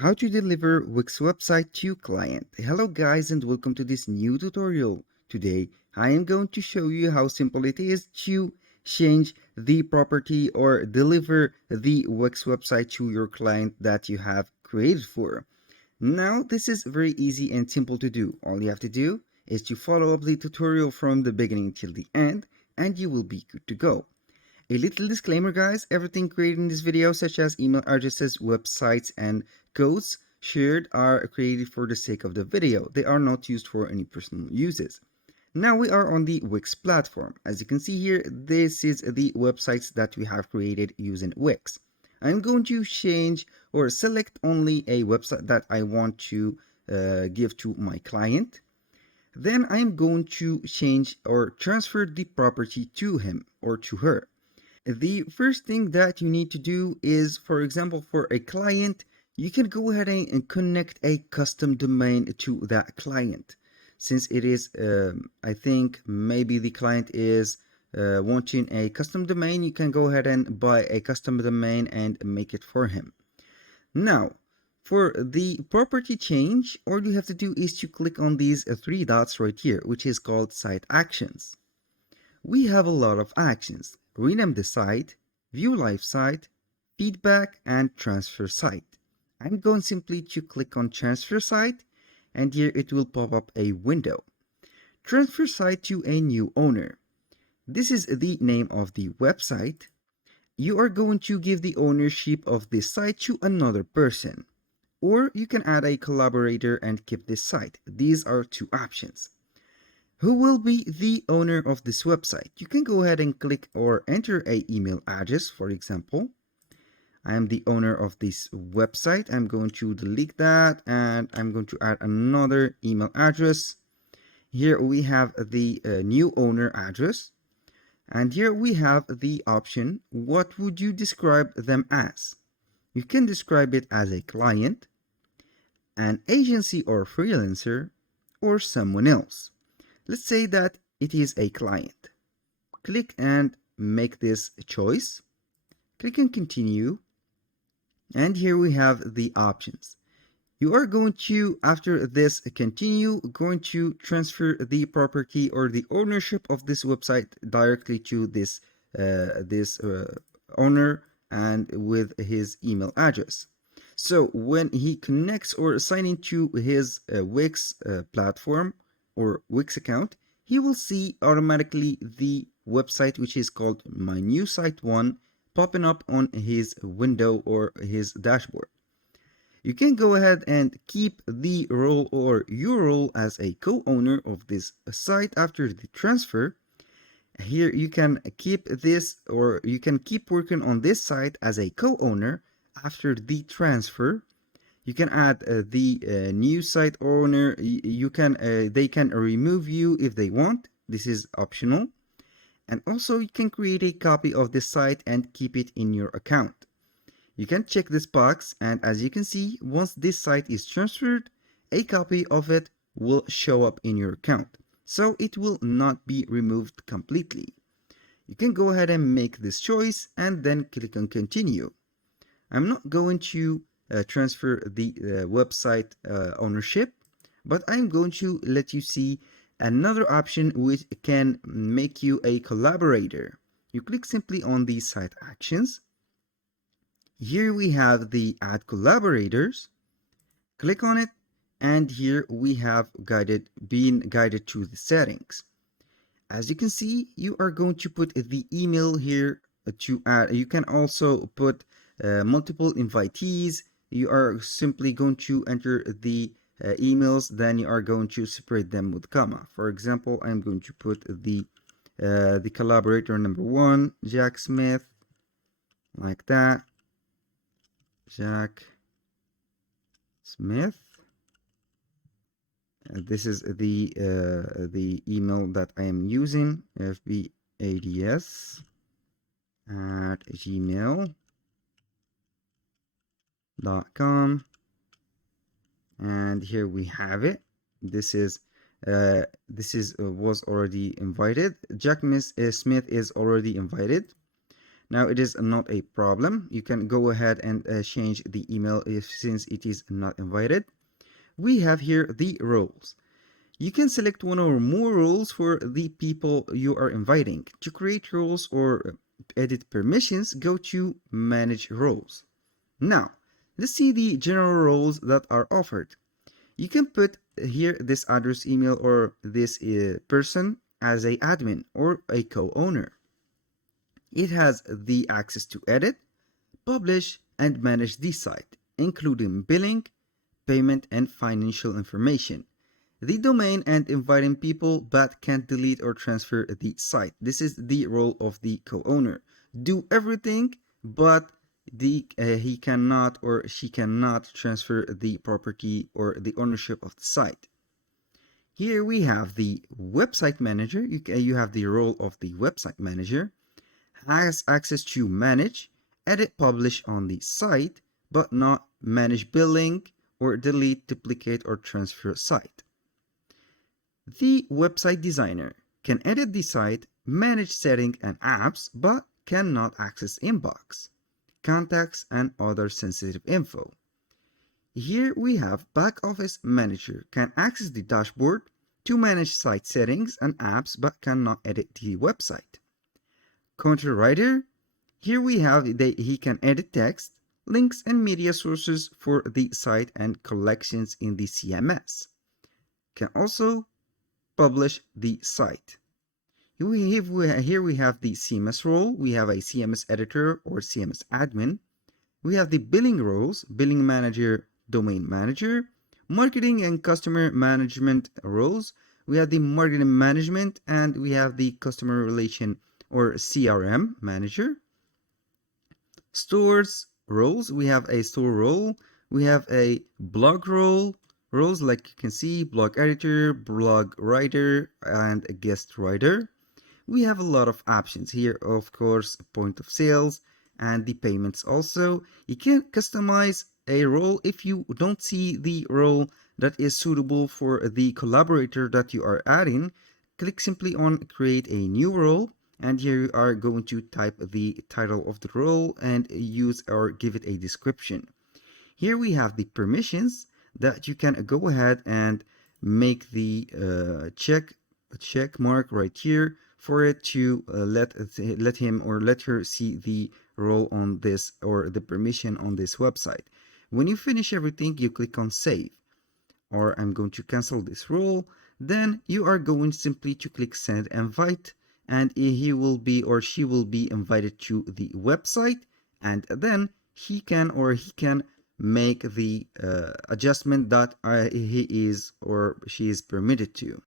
How to deliver Wix website to client. Hello guys and welcome to this new tutorial. Today I am going to show you how simple it is to change the property or deliver the Wix website to your client that you have created for. Now this is very easy and simple to do. All you have to do is to follow up the tutorial from the beginning till the end and you will be good to go. A little disclaimer guys, everything created in this video such as email addresses, websites and codes shared are created for the sake of the video. They are not used for any personal uses. Now we are on the Wix platform. As you can see here, this is the websites that we have created using Wix. I'm going to change or select only a website that I want to give to my client. Then I'm going to change or transfer the property to him or to her. The first thing that you need to do is, for example, for a client, you can go ahead and connect a custom domain to that client. Since it is, I think maybe the client is wanting a custom domain, you can go ahead and buy a custom domain and make it for him. Now, for the property change, all you have to do is to click on these three dots right here, which is called Site Actions. We have a lot of actions: rename the site, view live site, feedback, and transfer site. I'm going simply to click on transfer site, and here it will pop up a window. Transfer site to a new owner. This is the name of the website. You are going to give the ownership of this site to another person, or you can add a collaborator and keep this site. These are two options. Who will be the owner of this website? You can go ahead and click or enter a email address. For example, I am the owner of this website. I'm going to delete that and I'm going to add another email address. Here we have the new owner address, and here we have the option, what would you describe them as? You can describe it as a client, an agency or freelancer, or someone else. Let's say that it is a client. Click and make this choice. Click and continue. And here we have the options. You are going to, after this continue, going to transfer the property or the ownership of this website directly to this owner and with his email address. So when he connects or sign into his Wix platform or Wix account, he will see automatically the website, which is called My New Site 1, popping up on his window or his dashboard. You can go ahead and keep the role or your role as a co-owner of this site after the transfer. Here you can keep this, or you can keep working on this site as a co-owner after the transfer. You can add the new site owner. You can they can remove you if they want. This is optional. And also you can create a copy of this site and keep it in your account. You can check this box, and as you can see, once this site is transferred, a copy of it will show up in your account. So it will not be removed completely. You can go ahead and make this choice and then click on continue. I'm not going to transfer the website ownership, but I'm going to let you see another option which can make you a collaborator. You click simply on the site actions. Here we have the add collaborators. Click on it, and here we have being guided to the settings. As you can see, you are going to put the email here to add. You can also put multiple invitees. You are simply going to enter the emails, then you are going to separate them with comma. For example, I'm going to put the collaborator number 1, Jack Smith, like that. Jack Smith. This is the email that I am using, fbads@gmail.com, and here we have it. This is was already invited. Jack Smith is already invited. Now it is not a problem. You can go ahead and change the email since it is not invited. We have here the roles. You can select one or more roles for the people you are inviting. To create roles or edit permissions, go to Manage Roles. Now, let's see the general roles that are offered. You can put here this address, email, or this person as a admin or a co-owner. It has the access to edit, publish, and manage the site, including billing, payment, and financial information. The domain and inviting people but can't delete or transfer the site. This is the role of the co-owner. Do everything, but he cannot or she cannot transfer the property or the ownership of the site. Here we have the website manager. You have the role of the website manager. Has access to manage, edit, publish on the site, but not manage billing or delete, duplicate, or transfer site. The website designer can edit the site, manage settings and apps, but cannot access inbox, contacts, and other sensitive info. Here we have back office manager can access the dashboard to manage site settings and apps, but cannot edit the website. Content writer, here we have he can edit text, links, and media sources for the site and collections in the CMS. Can also publish the site. Here we have the CMS role. We have a CMS editor or CMS admin. We have the billing roles, billing manager, domain manager, marketing and customer management roles. We have the marketing management, and we have the customer relation or CRM manager. Stores roles, we have a store role, we have a blog role, roles like you can see, blog editor, blog writer, and a guest writer. We have a lot of options here, of course, point of sales and the payments also. You can customize a role if you don't see the role that is suitable for the collaborator that you are adding. Click simply on create a new role, and here you are going to type the title of the role and use or give it a description. Here we have the permissions that you can go ahead and make the check mark right here for it to let him or let her see the role on this or the permission on this website. When you finish everything, you click on save, or I'm going to cancel this role. Then you are going simply to click send invite, and he will be or she will be invited to the website, and then he can make the adjustment that he is or she is permitted to.